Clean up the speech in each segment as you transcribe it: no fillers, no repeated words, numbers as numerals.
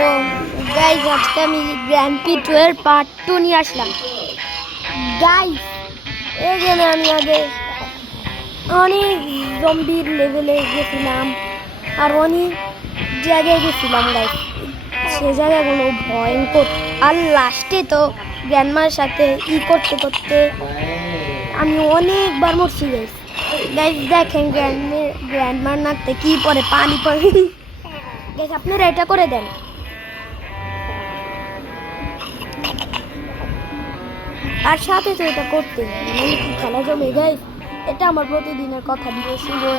ও guys, আজকে আমি grand P 12 part 2 নিয়ে আসলাম। গাইস, এই গেমে আমি আগে অনেক জম্বির লেভেলে গেছিলাম আর অনেক জায়গায় গেছিলাম গাইস। সে জায়গাগুলো ভয়ঙ্কর আর লাস্টে তো গ্র্যান্ডমার সাথে করতে করতে আমি অনেকবার মরছি গাইস। গাইস দেখেন গ্র্যান্ডমার নাকতে কি পরে, পানি পরে। গাইস আপনারা এটা করে দেন। আর সাথে তো এটা করতে খেলা জমে গাইস। এটা আমার প্রতিদিনের কথা দিয়ে শুরু।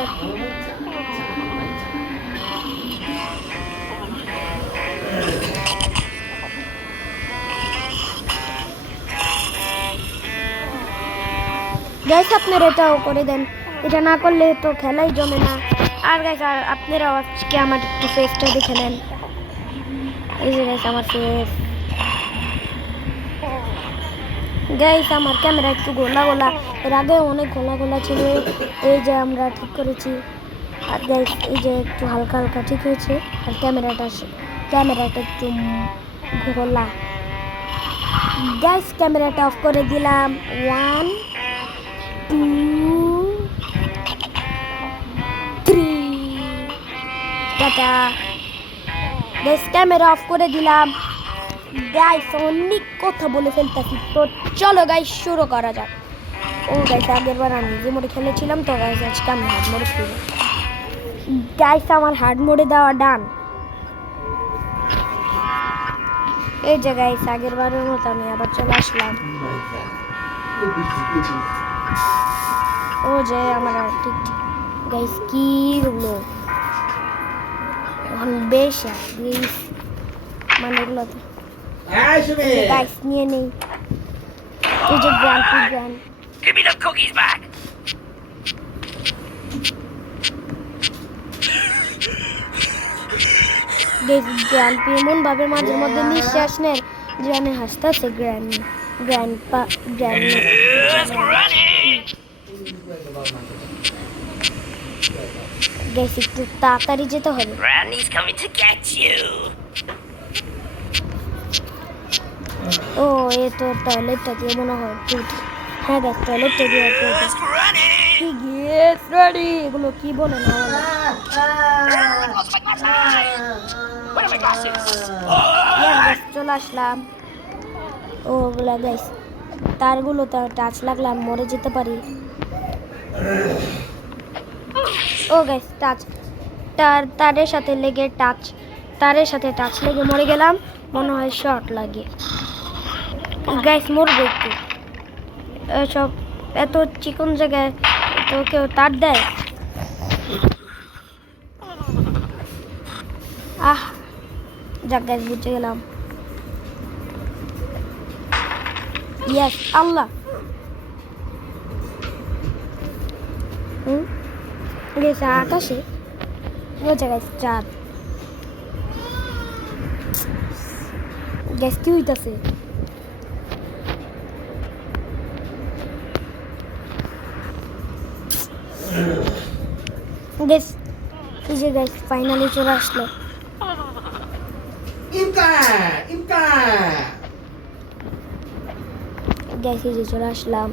গাইস আপনারা এটাও করে দেন, এটা না করলে তো খেলাই জমে না। আর গাইস আর আপনারাও আজকে আমার একটু ফেসটা দেখে নেন। এই যে গাইস আমার ফেস। গাইস আমার ক্যামেরা একটু গোলা গোলা, এর আগে অনেক গোলা গোলা ছিল, এই যে আমরা ঠিক করেছি। আর গাইস এই যে একটু হালকা হালকা ঠিক হয়েছে। আর ক্যামেরাটা একটু গোলা। গাইস ক্যামেরাটা অফ করে দিলাম। 1 2 3 টাটা। গাইস ক্যামেরা অফ করে দিলাম। গাইস অনেক কথা বলে ফেলতেছি, তো চলো গাইস শুরু করা যাক। ও গাইস আগের বার আমি যে মোডে খেলেছিলাম, তো গাইস আজকে আমি হার্ড মোডে খেলবো। গাইস আমার হার্ড মোডে দেওয়া ডান। এই যে গাইস আগের বারের মতো আমি আবার চলে আসলাম। ও যে আমার ঠিক গাইস কি হলো বেশি গাইস, মানে এগুলো গাইস নিয়ে নেই। এই যে grand Give me the cookies back. Grand এমন ভাবে মাঝে মধ্যে নিঃশ্বাস নেন যে আমি হাসতেছে। Grandpa Let's granny. গাইস একটু তাড়াতাড়ি যেতে হবে। Granny's coming to get you. ও এ তো টয়লেটটা দিয়ে মনে হয়। হ্যাঁ গাইস টয়লেটটা দিয়ে Let's granny. কি গেট রেডি, এগুলো কি বলে না Where are my glasses? চলে আসলাম। ওগুলা গাইস তারগুলো টাচ লাগলে আমি মরে যেতে পারি। ও গাইস তারের সাথে লেগে টাচ লেগে মরে গেলাম, মনে হয় শর্ট লাগে। গাইস মরবে একটু, সব এত চিকন জায়গায় তো কেউ তার দেয়। যাক গাইস বুঝে গেলাম। ইয়েস আল্লাহ। গেছে আকাশে হয়েছে গাইস চাঁদ। গ্যাস কি হইতাছে? গ্যাস এই যে গাইস ফাইনালি চলে আসলো। গ্যাস এই যে চলে আসলাম।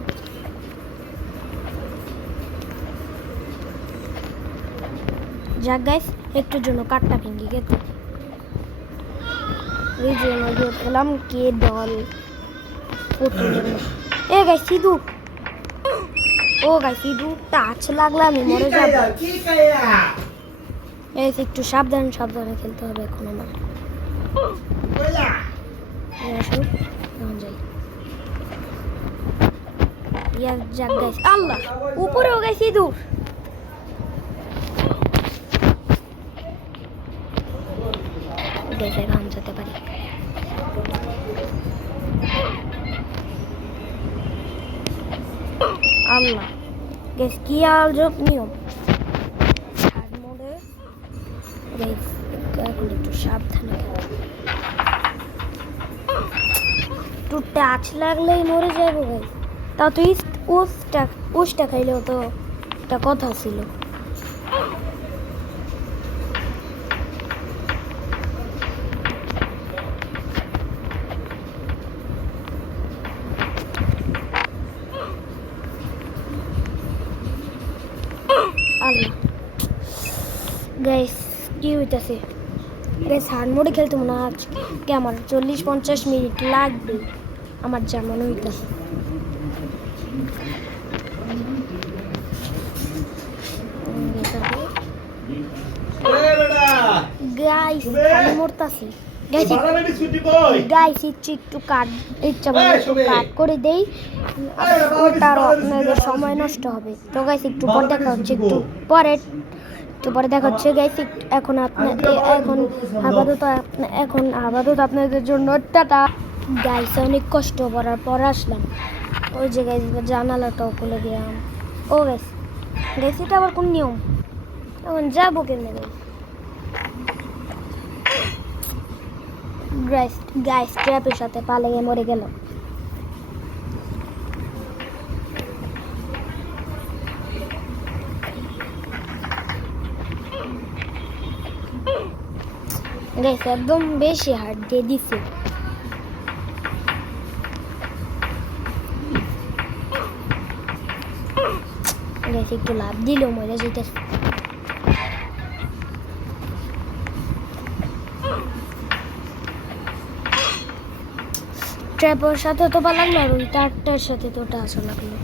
যাক গাইস একটুর জন্য কাঠটা ভেঙে গেছে। এই যে নজর পেলাম কে দল এ গাইস সিধু। ও গাইস সিধু টাচ লাগলে আমি মরে যাব। এই একটু সাবধানে খেলতে হবে এখন আমার। যাক গাইস আল্লাহ উপরেও গাইস সিধু। দেখে রাম যেতে পারি। আল্লাহ গ্যাস কি আজব নিয়ম। হার্ড মোডে গাইস এখন একটু সাবধানে একটু টাচ লাগলেই মরে যাবো গাইস। তা তো উসটা খাইলেও তো একটা কথা ছিল। হইতাছে। গাইস হার্ড মোডে খেলতে মনে হয় আজকে আমার 40-50 মিনিট লাগবে, আমার যা মনে হইতাছে। গাইস খালি মরতাছি। গাইস একটু কাট ইচ্ছা মানে কাট করে দেই, ওটারও আপনাদের সময় নষ্ট হবে। তো গাইস একটু পর দেখা হচ্ছে, একটু পরে দেখা হচ্ছে গাইস। এখন আপাতত আপনাদের জন্য টাটা। গাইস অনেক কষ্ট করার পর আসলাম। ওই যে গাইস জানালাটাও খুলে দিলাম। ও গাইস এটা আবার কোন নিয়ম? এখন যাবো কেমনে গাইস? গাইস ট্র্যাপের সাথে পালিয়ে মরে গেল। গাইস একদম বেশি হার্ড দিয়ে দিছে। গাইস একটু লাভ দিল মরে যেতে। ট্র্যাপের সাথে তো পালাম না, ওই টারটার সাথে তো ওটা আসা লাগলো।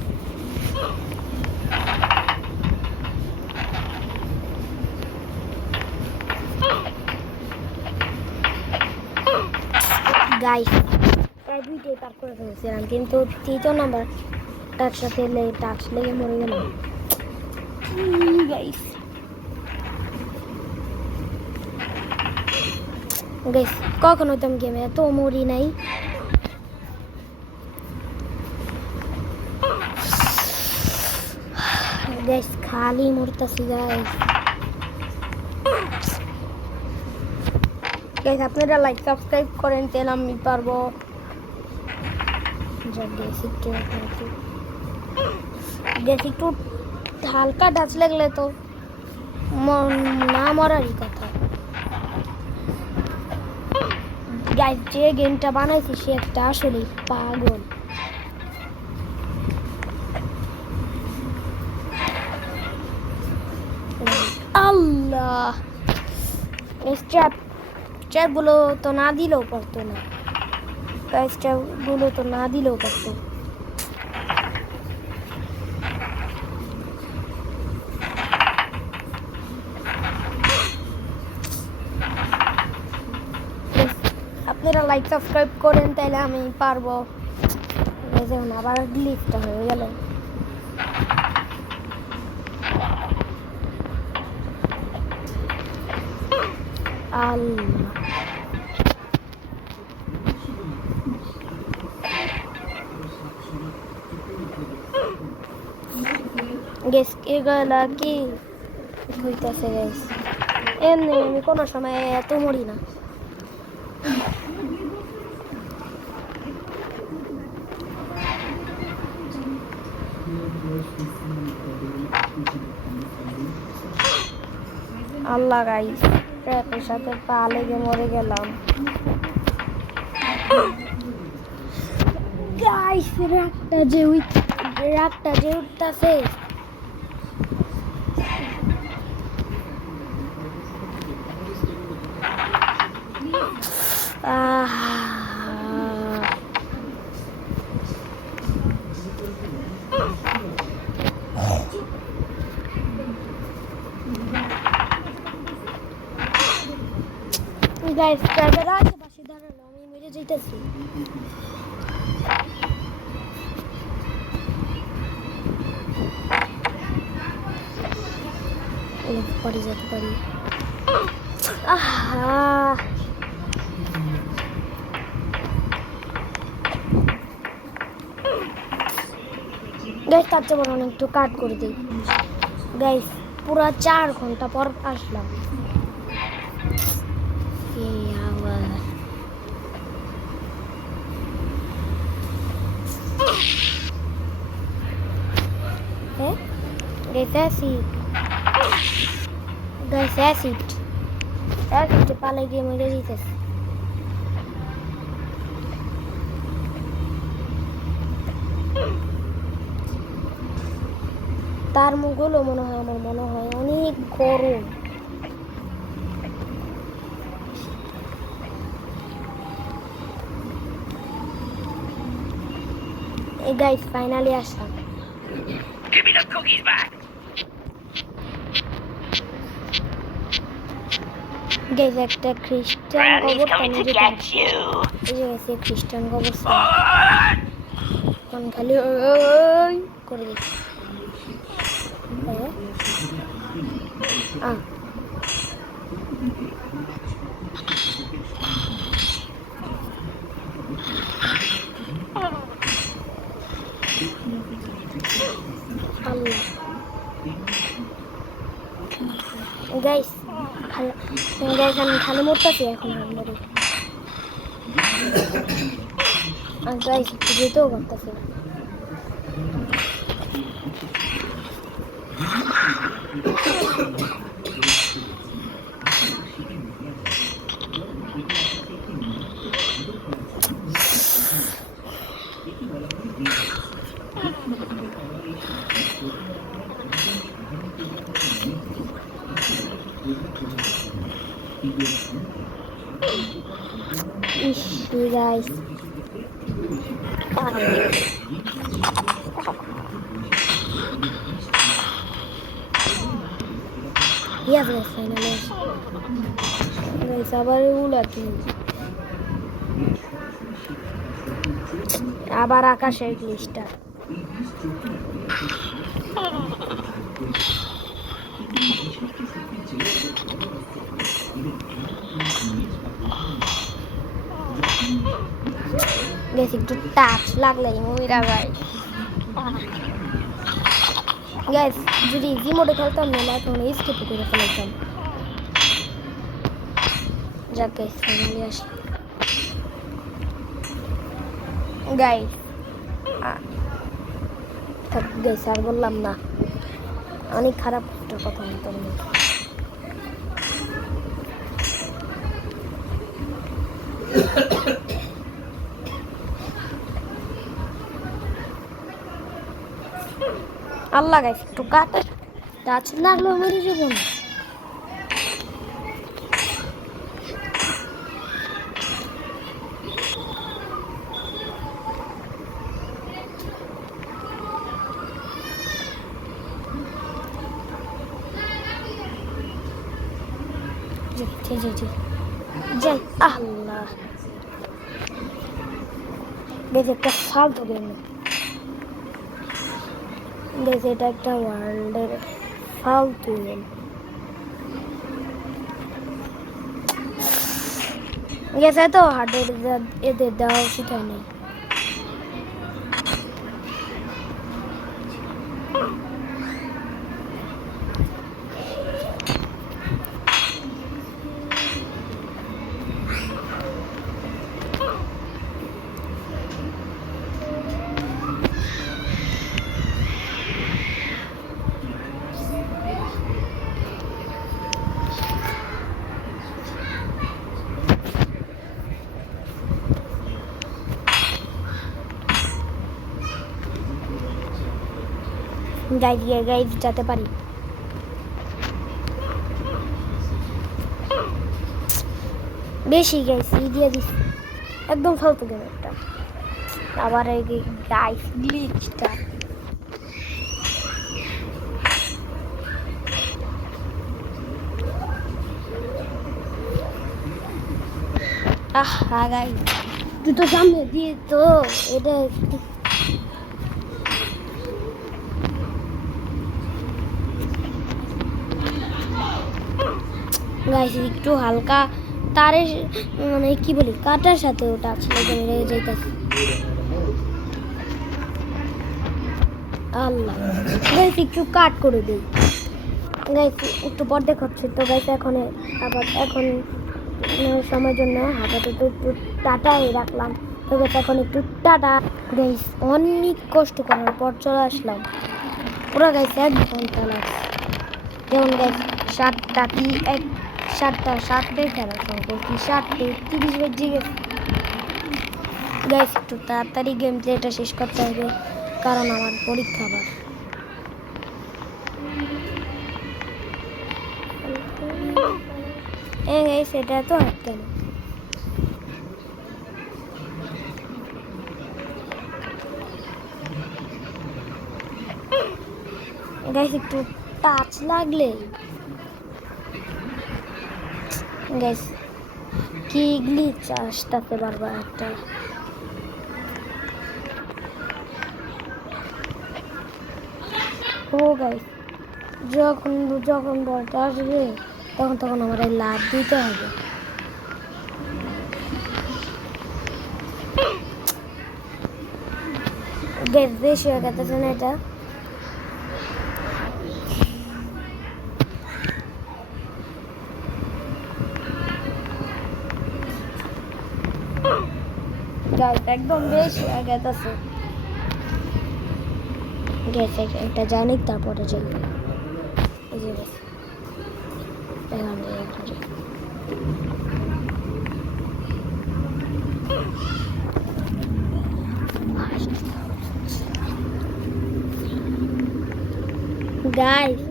গাইস প্রায় দুইটাই পার করে ফেলেছিলাম, কিন্তু তৃতীয় নাম্বারটার সাথে টাচ লেগে মরে গেল। গাইস গাইস কখন হইতাম গেমে এত মরি নাই। গাইস খালি মরতাছি গাইস। গাইস আপনারা লাইক সাবস্ক্রাইব করেন, তাহলে আমি পারবো। একটু হালকা টাচ লাগলে তো না মরারই কথা। গাইস যে গেমটা বানাইছি সে একটা আসলে পাগল। আল্লাহ ট্র্যাপগুলো তো না দিলেও পারতো না। গাইস ট্র্যাপগুলো তো না দিলেও পারতো। আপনারা লাইক সাবস্ক্রাইব করেন, তাহলে আমি পারবো। যেমন আবার গ্লিচটা হয়ে গেল। আল্লাহ গেস এগুলা কি হইতেছে গাইস? এমনি আমি কোনো সময় এত মরি না। আল্লাহ গাইস ট্র্যাপের সাথে পা লেগে মরে গেলাম। গাইস রাগটা যে উঠতাছে। গাইস ট্র্যাপের আশেপাশে দাঁড়ানো, আমি মেরে যাইতেছি। পরে যেতে পারি। গাইস কাটতে পারো না, একটু কাট করে দিই। গাইস পুরো 4 ঘন্টা পর আসলাম। অ্যাসিড পালে গিয়ে মরে দিতেছে। তার মুখগুলো আমার মনে হয় অনেক গরম। এই guys finally Aslam Give me the cookies back. Guys একটা খ্রিস্টান Granny's কবরস্থানে coming to যেতে get you. এই যে গেছে খ্রিস্টান কবরস্থান Run! কোন খালি ওই করে দিচ্ছি আল্লাহ গাইস আমি খালি মরতেছি এখন আমরা আর গাইস একটু যেতেও পারতেছি না ইস guys Yes, guys, finally. Guys, আবার উলাতি আবার আকাশের গ্লিচটা গাইস একটু টাচ লাগলেই মুভিটা ভাই গাইস যদি ইজি মোডে খেলতাম না তখন স্কিপ করে ফেলতাম যাক গাইস ফাইনালি আসি গাইস থাক গাইস আর বললাম না অনেক খারাপ একটা কথা বলতাম আল্লাহ গাইস একটু কাটে টাচ লাগলো মেরে যাবো না যাই আল্লাহ দেখে একটা ফালতু গেম দেখে এটা একটা ওয়ার্ল্ডের ফালতু গেম গেছে তো হার্ডের এদের দেওয়া উচিত হয়নি গাইজ যেতে পারি বেশি গাইজ দিয়ে দিস একদম ফালতু গেম একটা আবার এই গাইজ গ্লিচটা গাইজ তুই তো সামনে দিয়ে তো এটা গাইস একটু হালকা তারে মানে কি বলি কাটার সাথে ওটা আসলে লেগে যাইতেছে আল্লাহ গাইস একটু কাট করে দিই গাইস একটু পর দেখাচ্ছি তো গাইস এখন সময়ের জন্য আপাতত একটু টাটাই রাখলাম তো গাইস এখন একটু টাটা গাইস অনেক কষ্ট করার পর চলে আসলাম পুরো গাইস 1 ঘন্টা লাগছে যেমন গাইস 7টায় খেলা সম্পর্কে 7:30 বেজে গেছে গাইস একটু তাড়াতাড়ি গেম প্লেটা শেষ করতে হবে কারণ আমার পরীক্ষা আবার গাইস এটা তো কেন গাইস একটু টাচ লাগলে গাইস কি গ্লিচ আসতে বারবার একটা ও গাইস যখন যখন বলটা আসবে তখন আমার লাভ দিতে হবে গ্যাস বেশি হয়ে গেছে না এটা গাইস একদম বেশি হয়ে গেছে গ্যাস এটা জানি তারপরে চলবে এই যে গ্যাস গাইস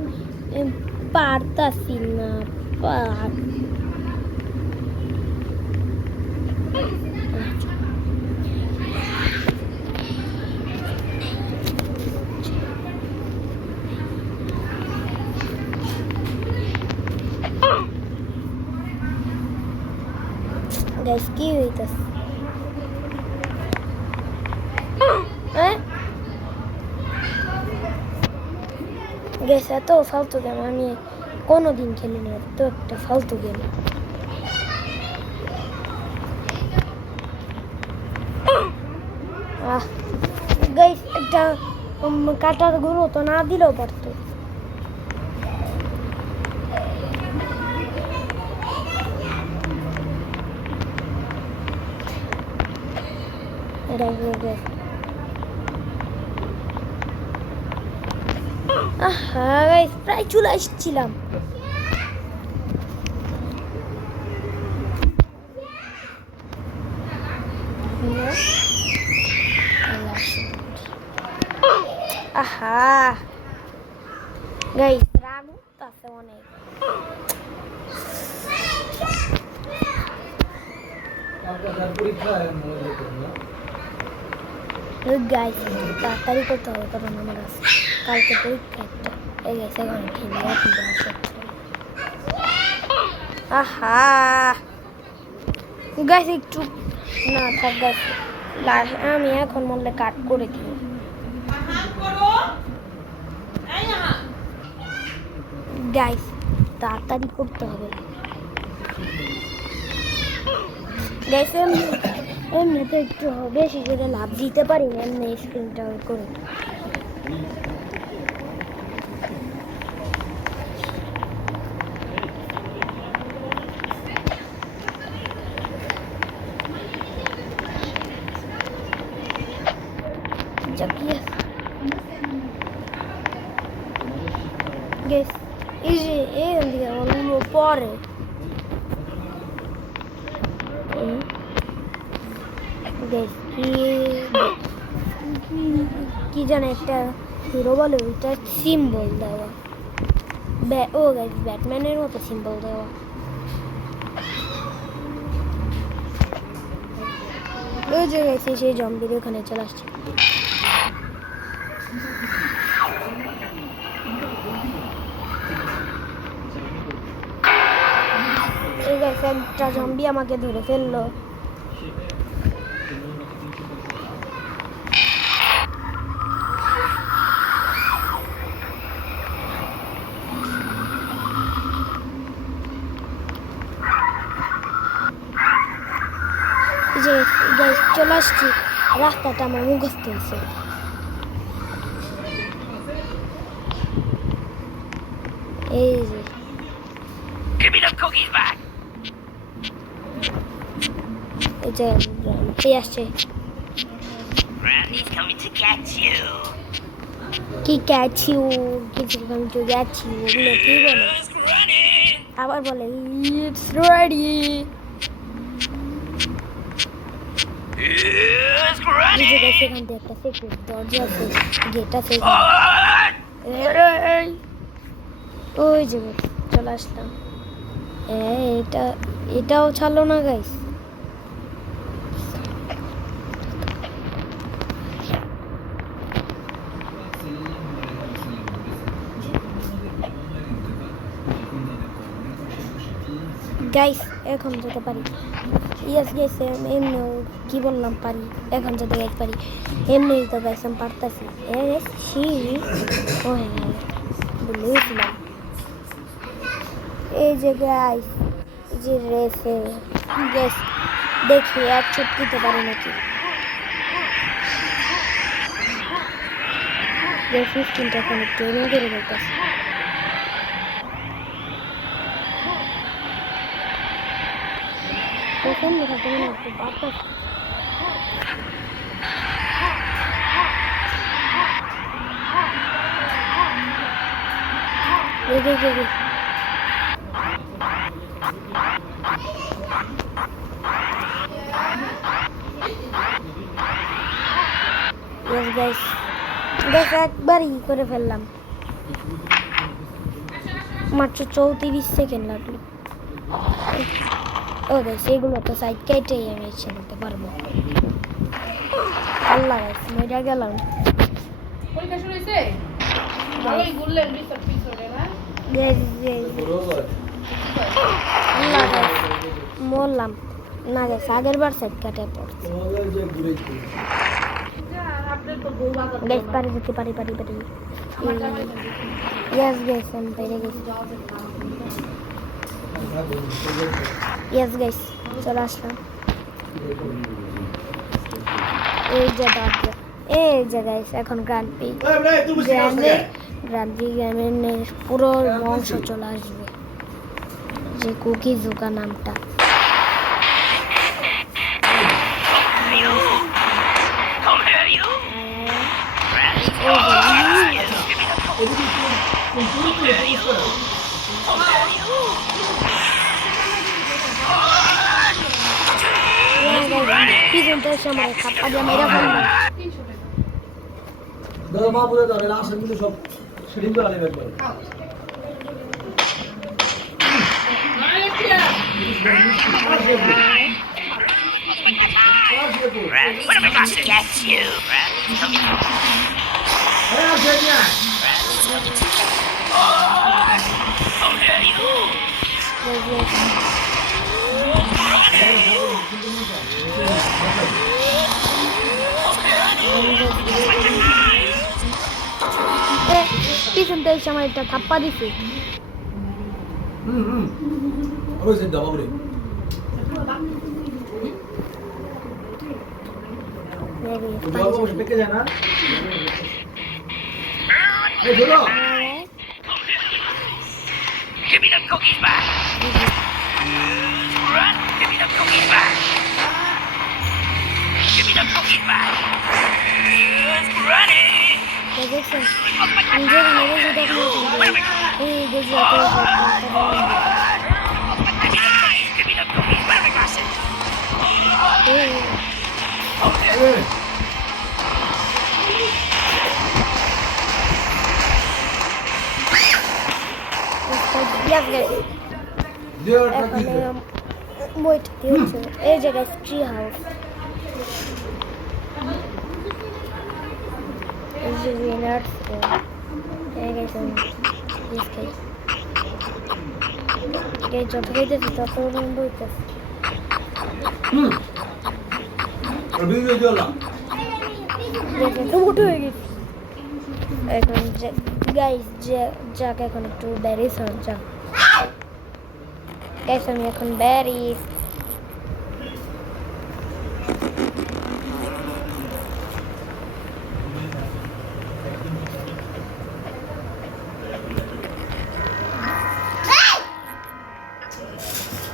পারতাছি না পার গাইস কি হইতাছে গেছে এত ফালতু গেম আমি কোনোদিন খেলিনি তো একটা ফালতু গেম গাইস একটা কাটার গুঁড়ো তো না দিলেও পারতো গাইস প্রায় চলে আসছিলাম গাইস রাগ উঠতেছে অনেক গাইস তাড়াতাড়ি করতে হবে কারণ আমার আছে কালকে পরীক্ষা একটা এই গেছে এখন খেলে গাইস একটু না থাক গাইস আমি এখন মনে কাট করে দিই গাইস তাড়াতাড়ি করতে হবে গাইস এমনিতে একটু বেশি করে লাভ দিতে পারি না এমনি স্ক্রিনটা করে Guys, এই ওগুলো পরে কি জানে একটা হিরো বলে ওইটা সিম্বল দেওয়া ও গাইস ব্যাটম্যানের মতো সিম্বল দেওয়া ওই যে গেছে সেই জম্বির ওখানে চলে আসছে একটা জম্বি আমাকে ধরে ফেললো যে চলে আসছি রাস্তাটা আমার মুখস্থ হয়েছে এই যে Give me the cookies back. এই যে এই আসছে Randy's coming to catch you. কি catch you কিছু coming to catch you ওগুলো কি বলে It's running. আবার বলে it's ready It's এই running. যে সেখান থেকে একটা সিক্রেট দরজা আছে গেট আছে ওই যে চলে আসলাম এটাও ছাড়লো না গাইস গাইস এখন যেতে পারি ইয়েস গাইস এমনি কি বললাম পারি এখন যেতে গাইস পারি এমনি তো গাইস আমি পারতাছি ও হ্যাঁ বলেছিলাম এই যে গাইস এই যে রেসে গাইস দেখি আর ছুটতে পারি নাকি যে 15টা কোনো ট্রেনিং করে বলতেছে প্রথম দেখাতে মনে একটু বাতাস দেখে Yes guys, একবারই করে ফেললাম মাত্র 34 সেকেন্ড লাগলো ও গাইস এগুলো তো সাইড কেটেই আমি ইচ্ছে করতে পারবো আল্লাহ গাইস মরে গেলাম পরীক্ষা শুরু হয়েছে ভালোই ঘুরলেন রিসার্চ পিছনে না আল্লাহ গাইস মরলাম না গাইস আগের বার সাইড কাটে পড়ছে গাইস পারি ইয়েস গাইস আমি পেরে গেছি ইয়েস গাইস চলে আসলাম এই যে গাইস এখন গ্র্যান্ড পি গেমের পুরো বংশ চলে আসবে যে কুকি জুকা নামটা পিছনটার সময় খাপ্পা দিয়ে মেরা ফেললো দাদা মা বলে দাও এরা আসেন কিন্তু সব সেটিং করে আনে একবার What am I about to get you, Brad? আরে আসেন না How dare you? পিছনটার সময় একটা থাপ্পা দিছে ওই সেটা দাও বাবুরে বাবু পেকে যায় না এই ধরো Give me the cookies back. Run! Give me the cookies back. Give me the cookies back. Running! দেখছেন নিজের মেরে যেটা এই বুঝতে Give me the cookies back. দেওয়ার এখন কি ওয়েট এই জায়গায় ট্রি হাউস এই যে উইনার্স এই গেছে দিস কে যত হইতেছে তত বইতেছে ভিডিও দিওলা দেখে তো মোটো হয়ে গেছে এখন গাইস যাক এখন একটু ব্যারিস হন যাক গাইস আমি এখন ব্যারিস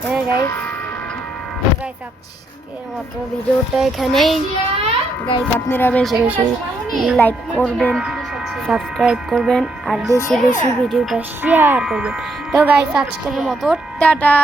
হ্যাঁ গাইস আজকের মতো ভিডিওটা এখানেই গাইস আপনারা বেশি বেশি লাইক করবেন সাবস্ক্রাইব করবেন আর বেশি বেশি ভিডিওটা শেয়ার করবেন তো গাইস আজকের মতো টাটা